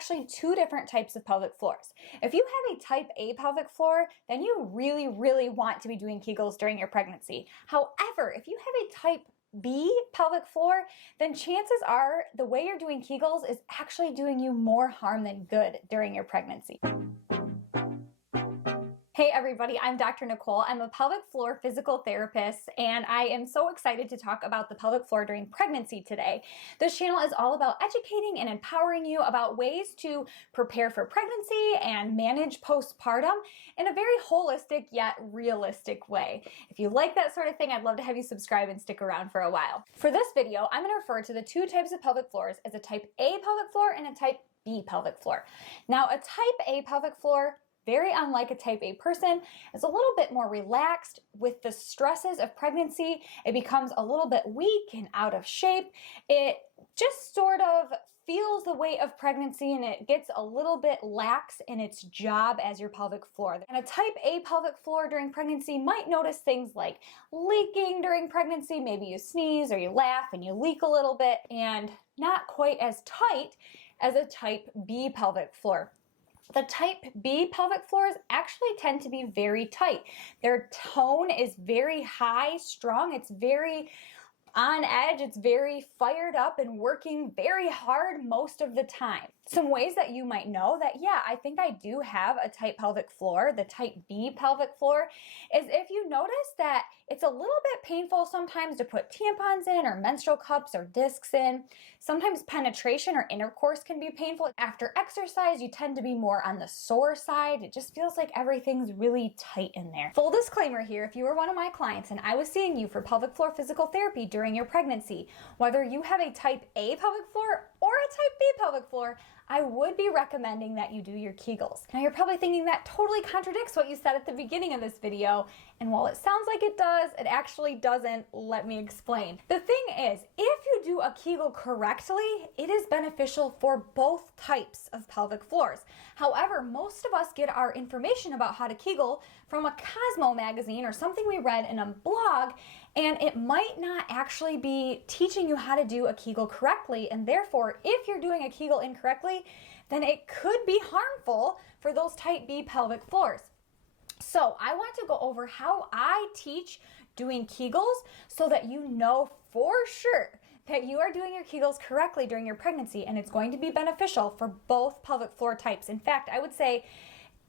actually two different types of pelvic floors. If you have a type A pelvic floor, then you really want to be doing Kegels during your pregnancy. However, if you have a type B pelvic floor, then chances are the way you're doing Kegels is actually doing you more harm than good during your pregnancy. Hey everybody, I'm Dr. Nicole. I'm a pelvic floor physical therapist, and I am so excited to talk about the pelvic floor during pregnancy today. This channel is all about educating and empowering you about ways to prepare for pregnancy and manage postpartum in a very holistic yet realistic way. If you like that sort of thing, I'd love to have you subscribe and stick around for a while. For this video, I'm going to refer to the two types of pelvic floors as a type A pelvic floor and a type B pelvic floor. Now, a type A pelvic floor, very unlike a type A person, is a little bit more relaxed. With the stresses of pregnancy, it becomes a little bit weak and out of shape. It just sort of feels the weight of pregnancy, and it gets a little bit lax in its job as your pelvic floor. And a type A pelvic floor during pregnancy might notice things like leaking during pregnancy. Maybe you sneeze or you laugh and you leak a little bit, and not quite as tight as a type B pelvic floor. The type B pelvic floors actually tend to be very tight. Their tone is very high, strong. It's very on edge. It's very fired up and working very hard most of the time. Some ways that you might know that, yeah, I think I do have a tight pelvic floor, the type B pelvic floor, is if you notice that it's a little bit painful sometimes to put tampons in or menstrual cups or discs in. Sometimes penetration or intercourse can be painful. After exercise, you tend to be more on the sore side. It just feels like everything's really tight in there. Full disclaimer here, if you were one of my clients and I was seeing you for pelvic floor physical therapy during your pregnancy, whether you have a type A pelvic floor or a type B pelvic floor, I would be recommending that you do your Kegels. Now you're probably thinking that totally contradicts what you said at the beginning of this video, and while it sounds like it does, it actually doesn't. Let me explain. The thing is, if you do a Kegel correctly, it is beneficial for both types of pelvic floors. However, most of us get our information about how to Kegel from a Cosmo magazine or something we read in a blog, and it might not actually be teaching you how to do a Kegel correctly, and therefore, if you're doing a Kegel incorrectly, then it could be harmful for those type B pelvic floors. So I want to go over how I teach doing Kegels so that you know for sure that you are doing your Kegels correctly during your pregnancy, and it's going to be beneficial for both pelvic floor types. In fact, I would say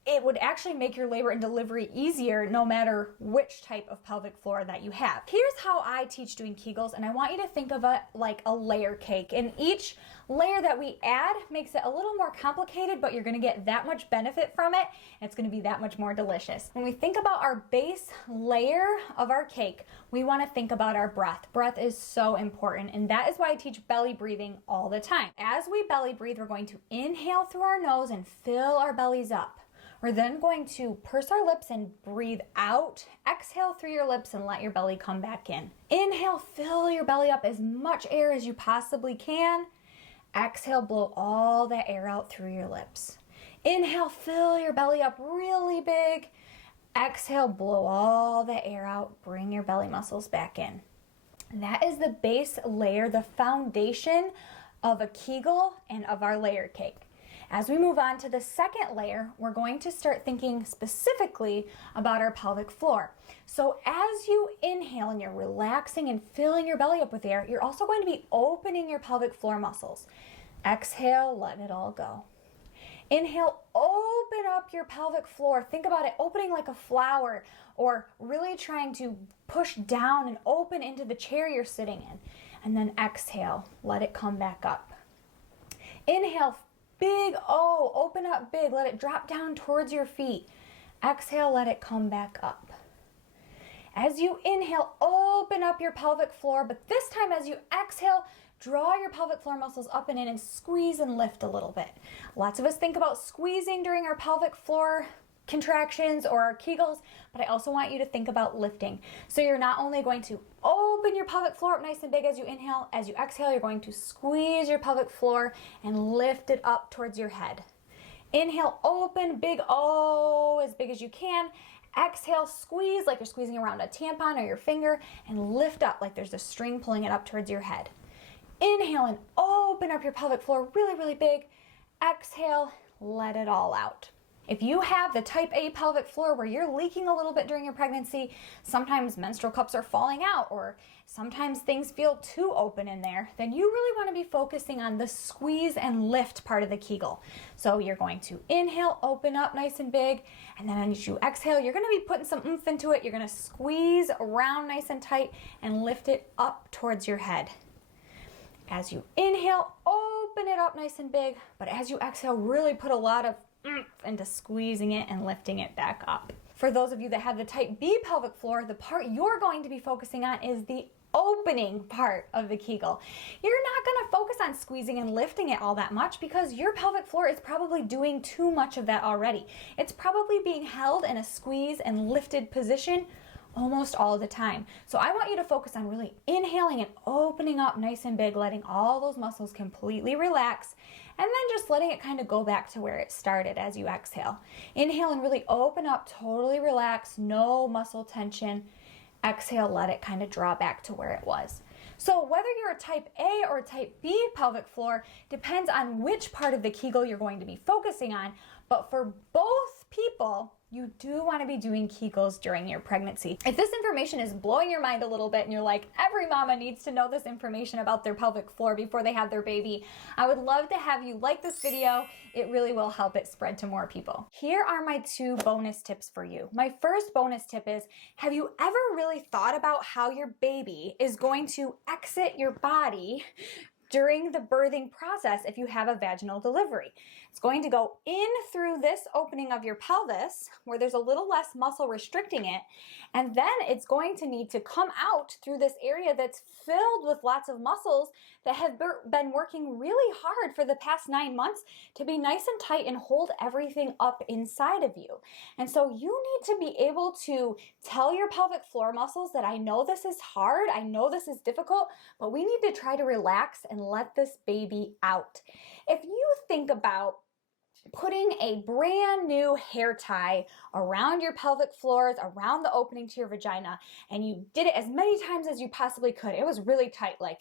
it would actually make your labor and delivery easier no matter which type of pelvic floor that you have. Here's how I teach doing Kegels, and I want you to think of it like a layer cake. And each layer that we add makes it a little more complicated, but you're gonna get that much benefit from it, and it's gonna be that much more delicious. When we think about our base layer of our cake, we wanna think about our breath. Breath is so important, and that is why I teach belly breathing all the time. As we belly breathe, we're going to inhale through our nose and fill our bellies up. We're then going to purse our lips and breathe out. Exhale through your lips and let your belly come back in. Inhale, fill your belly up as much air as you possibly can. Exhale, blow all that air out through your lips. Inhale, fill your belly up really big. Exhale, blow all the air out. Bring your belly muscles back in. And that is the base layer, the foundation of a Kegel and of our layer cake. As we move on to the second layer, we're going to start thinking specifically about our pelvic floor. So as you inhale and you're relaxing and filling your belly up with air, you're also going to be opening your pelvic floor muscles. Exhale, let it all go. Inhale, open up your pelvic floor. Think about it opening like a flower, or really trying to push down and open into the chair you're sitting in. And then exhale, let it come back up. Inhale, big O, open up big, let it drop down towards your feet. Exhale, let it come back up. As you inhale, open up your pelvic floor, but this time as you exhale, draw your pelvic floor muscles up and in and squeeze and lift a little bit. Lots of us think about squeezing during our pelvic floor contractions or our Kegels, but I also want you to think about lifting. So you're not only going to open your pelvic floor up nice and big as you inhale, as you exhale, you're going to squeeze your pelvic floor and lift it up towards your head. Inhale, open, big O, as big as you can. Exhale, squeeze like you're squeezing around a tampon or your finger, and lift up like there's a string pulling it up towards your head. Inhale and open up your pelvic floor really, really big. exhale, let it all out. If you have the type A pelvic floor where you're leaking a little bit during your pregnancy, sometimes menstrual cups are falling out, or sometimes things feel too open in there, then you really want to be focusing on the squeeze and lift part of the Kegel. So you're going to inhale, open up nice and big, and then as you exhale, you're going to be putting some oomph into it. You're going to squeeze around nice and tight and lift it up towards your head. As you inhale, open it up nice and big, but as you exhale, really put a lot of oomph into squeezing it and lifting it back up. For those of you that have the type B pelvic floor, the part you're going to be focusing on is the opening part of the Kegel. You're not going to focus on squeezing and lifting it all that much because your pelvic floor is probably doing too much of that already. It's probably being held in a squeeze and lifted position almost all the time. So I want you to focus on really inhaling and opening up nice and big, letting all those muscles completely relax, and then just letting it kind of go back to where it started as you exhale. Inhale and really open up, totally relax, no muscle tension. Exhale, let it kind of draw back to where it was. So whether you're a type A or a type B pelvic floor depends on which part of the Kegel you're going to be focusing on, but for both people, you do want to be doing Kegels during your pregnancy. If this information is blowing your mind a little bit and you're like, every mama needs to know this information about their pelvic floor before they have their baby, I would love to have you like this video. It really will help it spread to more people. Here are my 2 bonus tips for you. My first bonus tip is, have you ever really thought about how your baby is going to exit your body during the birthing process if you have a vaginal delivery? It's going to go in through this opening of your pelvis where there's a little less muscle restricting it, and then it's going to need to come out through this area that's filled with lots of muscles that have been working really hard for the past 9 months to be nice and tight and hold everything up inside of you. And so you need to be able to tell your pelvic floor muscles that I know this is hard, I know this is difficult, but we need to try to relax and let this baby out. If you think about putting a brand new hair tie around your pelvic floors, around the opening to your vagina, and you did it as many times as you possibly could. It was really tight, like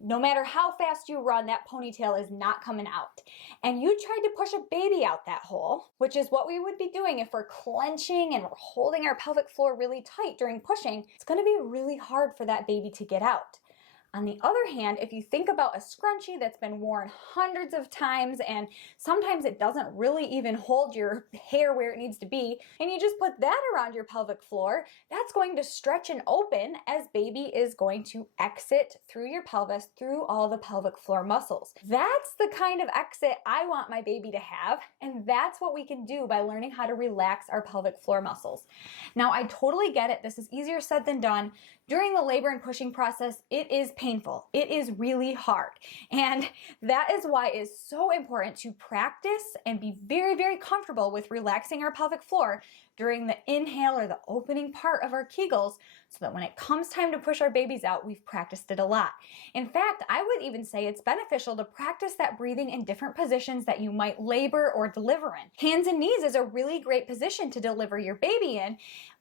no matter how fast you run, that ponytail is not coming out. And you tried to push a baby out that hole, which is what we would be doing if we're clenching and we're holding our pelvic floor really tight during pushing. It's going to be really hard for that baby to get out. On the other hand, if you think about a scrunchie that's been worn hundreds of times and sometimes it doesn't really even hold your hair where it needs to be, and you just put that around your pelvic floor, that's going to stretch and open as baby is going to exit through your pelvis, through all the pelvic floor muscles. That's the kind of exit I want my baby to have, and that's what we can do by learning how to relax our pelvic floor muscles. Now, I totally get it. This is easier said than done. During the labor and pushing process, it is painful. It is really hard. And that is why it is so important to practice and be very, very comfortable with relaxing our pelvic floor during the inhale or the opening part of our Kegels, so that when it comes time to push our babies out, we've practiced it a lot. In fact, I would even say it's beneficial to practice that breathing in different positions that you might labor or deliver in. Hands and knees is a really great position to deliver your baby in,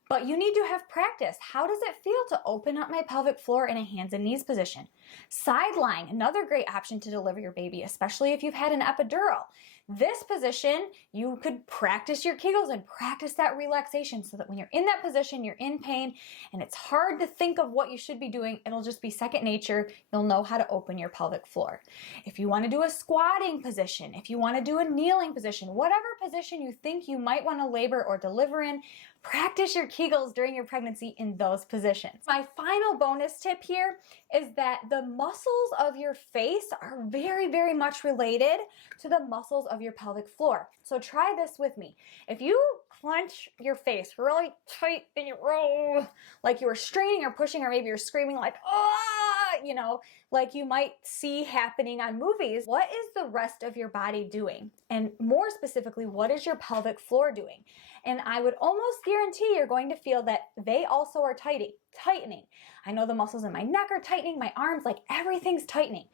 but you need to have practice. How does it feel to open up my pelvic floor in a hands and knees position? Side lying, another great option to deliver your baby, especially if you've had an epidural. This position, you could practice your Kegels and practice that relaxation so that when you're in that position, you're in pain and it's hard to think of what you should be doing. It'll just be second nature. You'll know how to open your pelvic floor. If you want to do a squatting position, if you want to do a kneeling position, whatever position you think you might want to labor or deliver in, practice your Kegels during your pregnancy in those positions. My final bonus tip here is that the muscles of your face are very, very much related to the muscles of your pelvic floor. So try this with me. If you clench your face really tight and you roll like you were straining or pushing, or maybe you're screaming like, ah, you know, like you might see happening on movies, what is the rest of your body doing? And more specifically, what is your pelvic floor doing? And I would almost guarantee you're going to feel that they also are tightening. I know the muscles in my neck are tightening, my arms, like everything's tightening.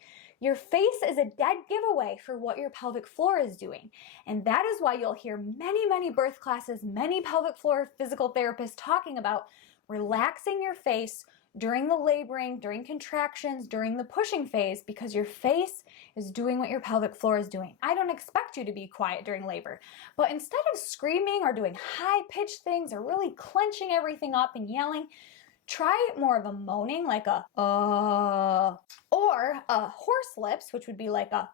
Your face is a dead giveaway for what your pelvic floor is doing. And that is why you'll hear many, many birth classes, many pelvic floor physical therapists talking about relaxing your face during the laboring, during contractions, during the pushing phase, because your face is doing what your pelvic floor is doing. I don't expect you to be quiet during labor, but instead of screaming or doing high-pitched things or really clenching everything up and yelling, try more of a moaning, like a or a horse lips, which would be like a.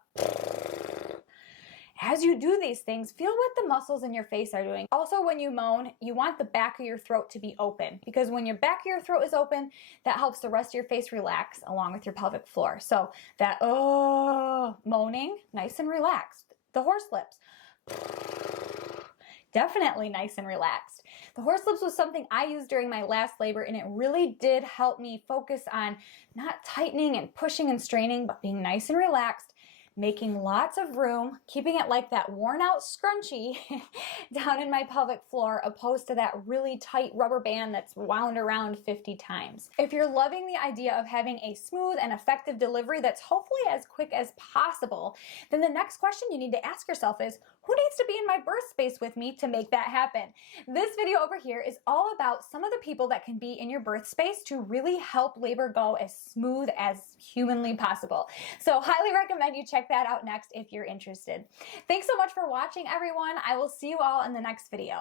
As you do these things, feel what the muscles in your face are doing. Also, when you moan, you want the back of your throat to be open, because when your back of your throat is open, that helps the rest of your face relax along with your pelvic floor. So that moaning, nice and relaxed. The horse lips, definitely nice and relaxed. The horse lips was something I used during my last labor, and it really did help me focus on not tightening and pushing and straining, but being nice and relaxed, making lots of room, keeping it like that worn out scrunchie down in my pelvic floor, opposed to that really tight rubber band that's wound around 50 times. If you're loving the idea of having a smooth and effective delivery that's hopefully as quick as possible, then the next question you need to ask yourself is, who needs to be in my birth space with me to make that happen? This video over here is all about some of the people that can be in your birth space to really help labor go as smooth as humanly possible. So highly recommend you check that out next if you're interested. Thanks so much for watching, everyone. I will see you all in the next video.